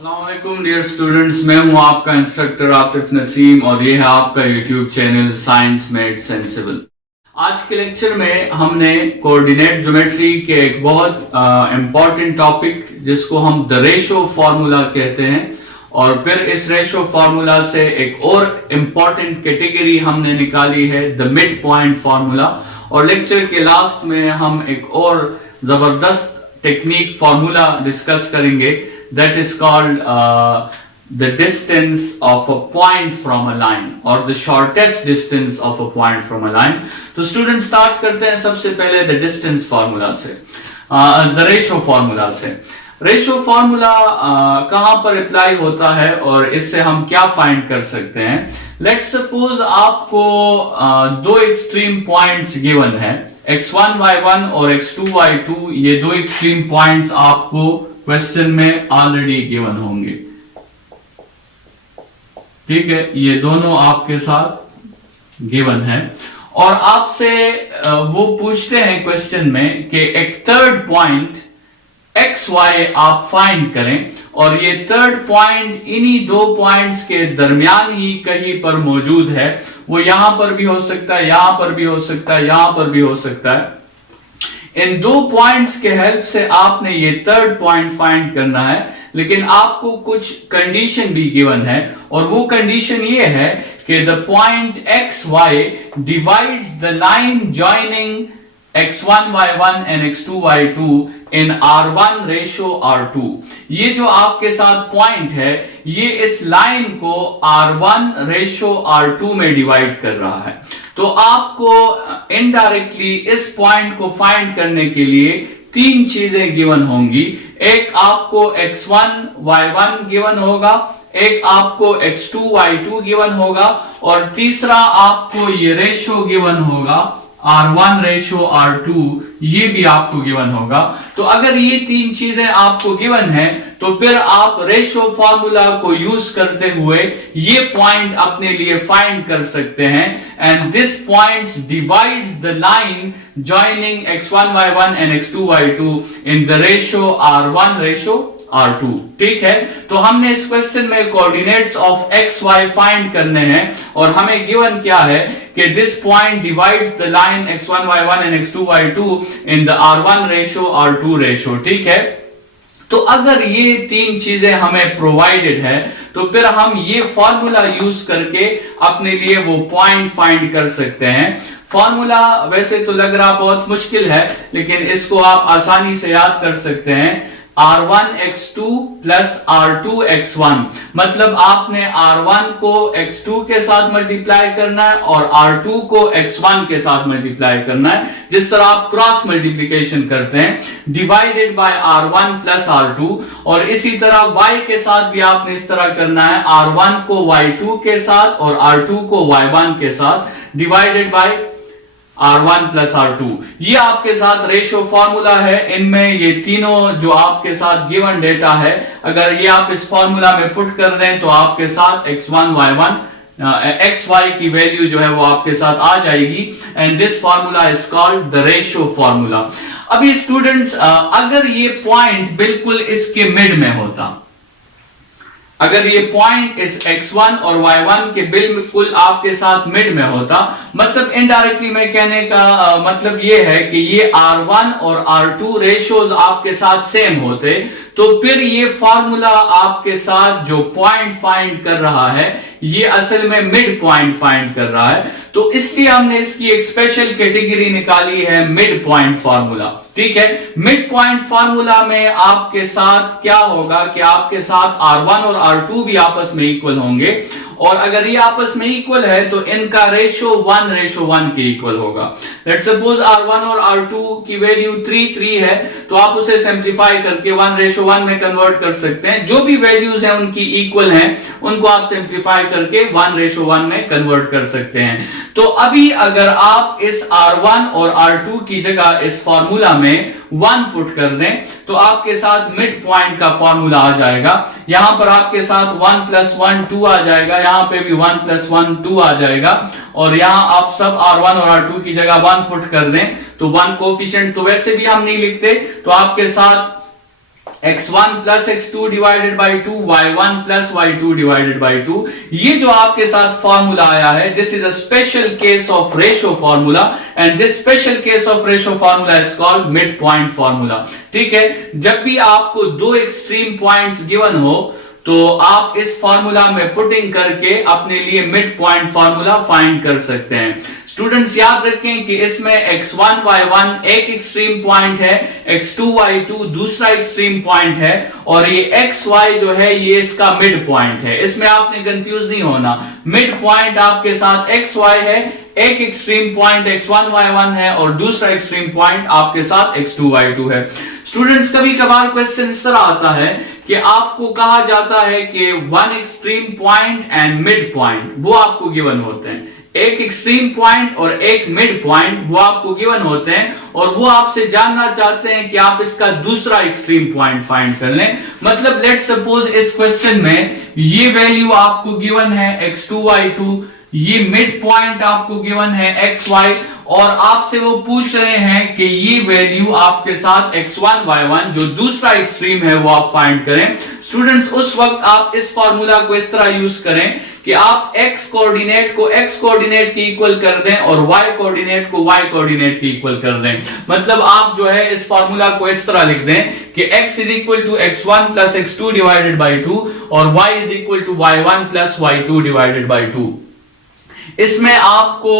अस्सलाम वालेकुम dear students, मैं हूं आपका इंस्ट्रक्टर आतिफ नसीम और ये है आपका YouTube channel science made sensible. आज के लेक्चर में हमने कोऑर्डिनेट ज्योमेट्री के एक बहुत इंपॉर्टेंट टॉपिक जिसको हम द रेशो फार्मूला कहते हैं और फिर इस रेशो फार्मूला से एक और इम्पॉर्टेंट कैटेगरी हमने निकाली है द मिड पॉइंट फार्मूला। और लेक्चर के लास्ट में हम एक और जबरदस्त टेक्निक फार्मूला डिस्कस करेंगे that is called the distance of a point from a line or the shortest distance of a point from a line। तो स्टूडेंट स्टार्ट करते हैं सबसे पहले द डिस्टेंस फार्मूला से, द रेशो फार्मूला से। Ratio formula कहां पर apply होता है और इससे हम क्या फाइंड कर सकते हैं। लेट्स सपोज आपको दो एक्सट्रीम पॉइंट्स गिवन है, x1 y1 और x2 y2। ये दो एक्सट्रीम पॉइंट्स आपको क्वेश्चन में ऑलरेडी गिवन होंगे, ठीक है। ये दोनों आपके साथ गिवन है और आपसे वो पूछते हैं क्वेश्चन में कि एक थर्ड पॉइंट एक्स वाई आप फाइंड करें और ये थर्ड पॉइंट इन्हीं दो पॉइंट्स के दरमियान ही कहीं पर मौजूद है। वो यहां पर भी हो सकता है, यहां पर भी हो सकता है, यहां पर भी हो सकता है। इन दो पॉइंट्स के हेल्प से आपने ये थर्ड पॉइंट फाइंड करना है, लेकिन आपको कुछ कंडीशन भी गिवन है और वो कंडीशन ये है कि the point x y divides the line joining x1 y1 and x2 y2 in r1 ratio r2। ये जो आपके साथ पॉइंट है ये इस लाइन को r1 रेशो r2 में डिवाइड कर रहा है। तो आपको इनडायरेक्टली इस पॉइंट को फाइंड करने के लिए तीन चीजें गिवन होंगी। एक आपको x1 y1 गिवन होगा, एक आपको x2 y2 गिवन होगा और तीसरा आपको ये रेशो गिवन होगा R1 रेशो R2, ये भी आपको गिवन होगा। तो अगर ये तीन चीजें आपको गिवन है तो फिर आप रेशो फार्मूला को यूज करते हुए ये पॉइंट अपने लिए फाइंड कर सकते हैं। And this points divides the line joining x1 y1 and x2 y2 in the ratio R1 ratio R2, ठीक है। तो हमने इस क्वेश्चन में coordinates of x y find करने हैं और हमें गिवन क्या है कि this point divides the line x1 y1 and x2 y2 in the R1 ratio R2 ratio, ठीक है। तो अगर ये तीन चीजें हमें प्रोवाइडेड है तो फिर हम ये फॉर्मूला यूज करके अपने लिए वो पॉइंट फाइंड कर सकते हैं। फॉर्मूला वैसे तो लग रहा बहुत मुश्किल है, लेकिन इसको आप आसानी से याद कर सकते हैं। R1 x2 plus R2 x1, मतलब आपने R1 को x2 के साथ मल्टीप्लाई करना है और R2 को x1 के साथ मल्टीप्लाई करना है, जिस तरह आप क्रॉस मल्टीप्लिकेशन करते हैं, divided by R1 plus R2। और इसी तरह y के साथ भी आपने इस तरह करना है, R1 को y2 के साथ और R2 को y1 के साथ, divided by R1 plus R2। ये आपके साथ रेशो फार्मूला है। इनमें ये तीनों जो आपके साथ गिवन डेटा है, अगर ये आप इस फार्मूला में पुट कर दें तो आपके साथ x1 y1 xy की वैल्यू जो है वो आपके साथ आ जाएगी। And this formula is called the ratio formula. अभी स्टूडेंट्स, अगर ये पॉइंट बिल्कुल इसके मिड में होता, अगर ये पॉइंट इस x1 और y1 के बिल्कुल आपके साथ मिड में होता, मतलब इनडायरेक्टली मैं कहने का मतलब ये है कि ये R1 और R2 रेशोज आपके साथ सेम होते, तो फिर ये फार्मूला आपके साथ जो पॉइंट फाइंड कर रहा है ये असल में मिड पॉइंट फाइंड कर रहा है। तो इसलिए हमने इसकी एक स्पेशल कैटेगरी निकाली है मिड पॉइंट फार्मूला, ठीक है। मिड पॉइंट फार्मूला में आपके साथ क्या होगा कि आपके साथ R1 और R2 भी आपस में इक्वल होंगे और अगर ये आपस में इक्वल है तो इनका रेशो 1:1 के इक्वल होगा। लेट्स सपोज R1 और R2 की वैल्यू 3 है तो आप उसे सिंप्लीफाई करके 1:1 में कन्वर्ट कर सकते हैं। जो भी वैल्यूज हैं उनकी इक्वल हैं, उनको आप सिंप्लीफाई करके 1:1 में कन्वर्ट कर सकते हैं। तो अभी अगर आप इस R1 और R2 की जगह इस फॉर्मूला में 1 पुट कर दें तो आपके साथ मिड पॉइंट का फॉर्मूला आ जाएगा। यहां पर आपके साथ 1 + 1 2 आ जाएगा, यहां पे भी 1 + 1 2 आ जाएगा और यहां आप सब R1 और R2 की जगह 1 पुट कर दें तो 1 कोफिशिएंट तो वैसे भी हम नहीं लिखते, तो आपके साथ x1 plus x2 divided by 2, y1 plus y2 divided by 2। ये जो आपके साथ फॉर्मूला आया है, this is a special case of ratio formula, and this special case of ratio formula is called mid point formula. ठीक है, जब भी आपको दो एक्सट्रीम पॉइंट्स गिवन हो तो आप इस फॉर्मूला में पुटिंग करके अपने लिए मिड पॉइंट फॉर्मूला फाइंड कर सकते हैं। स्टूडेंट्स याद रखें कि इसमें x1 y1 एक एक्सट्रीम पॉइंट है, x2 y2 दूसरा एक्सट्रीम पॉइंट है, और ये xy जो है ये इसका मिड पॉइंट है। इसमें आपने कंफ्यूज नहीं होना, मिड पॉइंट आपके साथ xy है, एक एक्सट्रीम पॉइंट x1 y1 है और दूसरा एक्सट्रीम पॉइंट आपके साथ x2 y2 है। स्टूडेंट्स कभी कभार क्वेश्चन इस तरह आता है कि आपको कहा जाता है कि one extreme point and mid point वो आपको गिवन होते हैं, एक एक्सट्रीम पॉइंट और एक मिड पॉइंट वो आपको गिवन होते हैं, और वो आपसे जानना चाहते हैं कि आप इसका दूसरा एक्सट्रीम पॉइंट फाइंड कर लें। मतलब लेट्स सपोज इस क्वेश्चन में ये वैल्यू आपको गिवन है x2 y2, ये मिड पॉइंट आपको गिवन है xy, और आपसे वो पूछ रहे हैं कि ये वैल्यू आपके साथ x1 y1 जो दूसरा एक्सट्रीम है वो आप फाइंड करें। स्टूडेंट्स उस वक्त आप इस फॉर्मूला को इस तरह यूज करें कि आप x कोऑर्डिनेट को x कोऑर्डिनेट के इक्वल कर दें और y कोऑर्डिनेट को y कोऑर्डिनेट के इक्वल कर दें। मतलब आप जो है इस फॉर्मूला को इस तरह लिख दें कि x is equal to x1 plus x2 divided by 2 और y is equal to y1 plus y2 divided by 2। इसमें आपको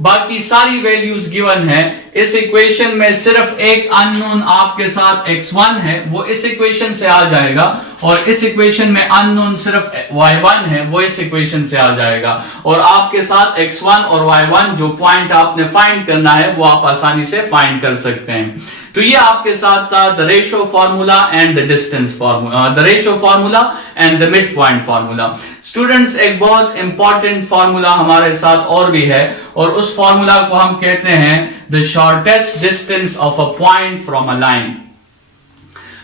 बाकी सारी वैल्यूज गिवन है। इस इक्वेशन में सिर्फ एक अननोन आपके साथ x1 है, वो इस इक्वेशन से आ जाएगा, और इस इक्वेशन में अननोन सिर्फ y1 है, वो इस इक्वेशन से आ जाएगा, और आपके साथ x1 और y1 जो पॉइंट आपने फाइंड करना है वो आप आसानी से फाइंड कर सकते हैं। तो ये आपके साथ था the ratio formula and the distance formula, the ratio formula and the mid point formula. Students एक बहुत इंपॉर्टेंट फार्मूला हमारे साथ और भी है, और उस फार्मूला को हम कहते हैं the shortest distance of a point from a line.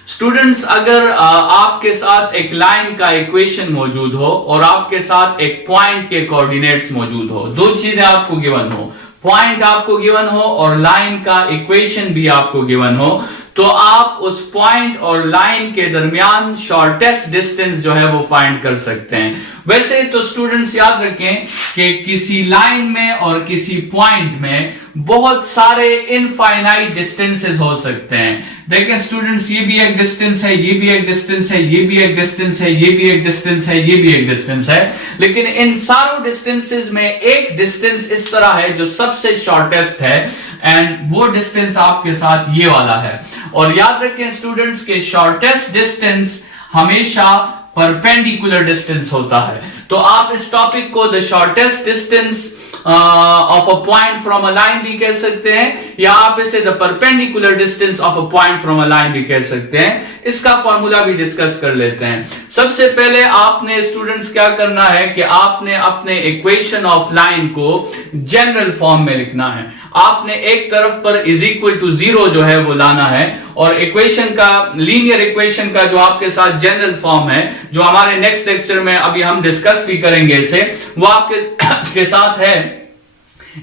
Students अगर आपके साथ एक लाइन का इक्वेशन मौजूद हो और आपके साथ एक पॉइंट के कोऑर्डिनेट्स मौजूद हो, दो चीजें आपको गिवन हो, पॉइंट आपको गिवन हो और लाइन का इक्वेशन भी आपको गिवन हो, तो आप उस पॉइंट और लाइन के दरमियान शॉर्टेस्ट डिस्टेंस जो है वो फाइंड कर सकते हैं। वैसे तो स्टूडेंट्स याद रखें कि किसी लाइन में और किसी पॉइंट में बहुत सारे इनफाइनाइट डिस्टेंसेस हो सकते हैं। देखें स्टूडेंट्स, ये भी एक डिस्टेंस है, ये भी एक डिस्टेंस है, ये भी एक डिस्टेंस है, ये भी एक डिस्टेंस है, ये भी एक डिस्टेंस है, लेकिन इन सारों डिस्टेंसेस में एक डिस्टेंस इस तरह है जो सबसे शॉर्टेस्ट है, एंड वो डिस्टेंस आपके साथ ये वाला है। और याद रखें स्टूडेंट्स के शॉर्टेस्ट डिस्टेंस हमेशा परपेंडिकुलर डिस्टेंस होता है। तो आप इस टॉपिक को the shortest distance of a point from a line भी कह सकते हैं, या आप इसे the perpendicular distance of a point from a line भी कह सकते हैं। इसका फॉर्मूला भी डिस्कस कर लेते हैं। सबसे पहले आपने स्टूडेंट्स क्या करना है कि आपने अपने इक्वेशन ऑफ लाइन को जनरल फॉर्म में लिखना है। आपने एक तरफ पर इज इक्वल टू 0 जो है वो लाना है, और इक्वेशन का, लीनियर इक्वेशन का जो आपके साथ जनरल फॉर्म है, जो हमारे नेक्स्ट लेक्चर में अभी हम डिस्कस भी करेंगे इसे, वो आपके साथ है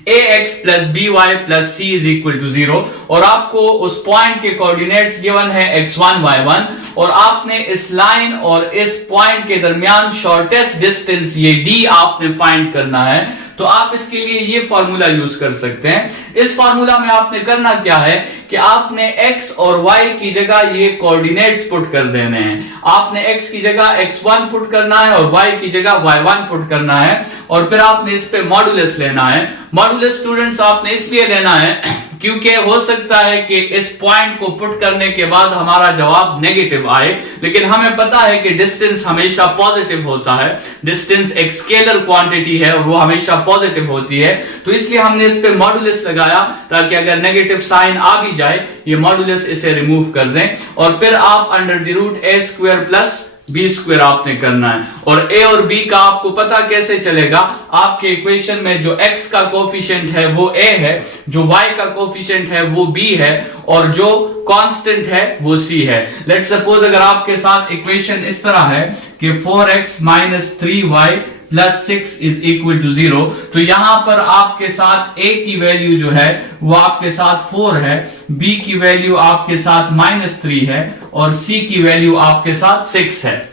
ax plus by plus c is equal to 0, और आपको उस पॉइंट के कोऑर्डिनेट्स गिवन है x1 y1, और आपने इस लाइन और इस पॉइंट के दरमियान शॉर्टेस्ट डिस्टेंस ये d आपने फाइंड करना है। तो आप इसके लिए ये फॉर्मूला यूज कर सकते हैं। इस फॉर्मूला में आपने करना क्या है कि आपने x और y की जगह ये कोऑर्डिनेट्स पुट कर देने हैं। आपने x की जगह x1 पुट करना है और y की जगह y1 पुट करना है, और फिर आपने इस पे मॉडुलस लेना है। मॉडुलस स्टूडेंट्स आपने इसलिए लेना है क्योंकि हो सकता है कि इस पॉइंट को पुट करने के बाद हमारा जवाब नेगेटिव आए, लेकिन हमें पता है कि डिस्टेंस हमेशा पॉजिटिव होता है। डिस्टेंस एक स्केलर क्वांटिटी है और वो हमेशा पॉजिटिव होती है, तो इसलिए हमने इस पे मॉडुलस लगाया ताकि अगर नेगेटिव साइन आ भी जाए ये मॉडुलस इसे रिमूव कर दें, और फिर आप under the root a square plus b square आपने करना है। और a और b का आपको पता कैसे चलेगा? आपके इक्वेशन में जो x का कोफिशिएंट है वो a है, जो y का कोफिशिएंट है वो b है, और जो कांस्टेंट है वो c है। लेट्स सपोज अगर आपके साथ इक्वेशन इस तरह है कि 4x minus 3y plus 6 is equal to 0। तो यहां पर आपके साथ a की वैल्यू जो है वो आपके साथ 4 है, b की वैल्यू आपके साथ -3 है और c की वैल्यू आपके साथ 6 है।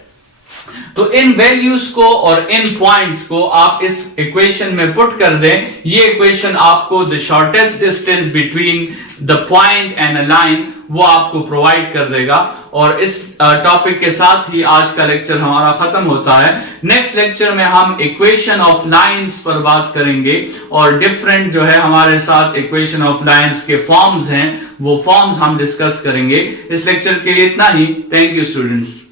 तो इन वैल्यूज को और इन पॉइंट्स को आप इस इक्वेशन में पुट कर दें। ये इक्वेशन आपको the shortest distance between the point and a line वो आपको प्रोवाइड कर देगा। और इस टॉपिक के साथ ही आज का लेक्चर हमारा खत्म होता है। नेक्स्ट लेक्चर में हम इक्वेशन ऑफ लाइंस पर बात करेंगे और डिफरेंट जो है हमारे साथ इक्वेशन ऑफ लाइंस के फॉर्म्स हैं, वो फॉर्म्स हम डिस्कस करेंगे। इस लेक्चर के लिए इतना ही। Thank you students.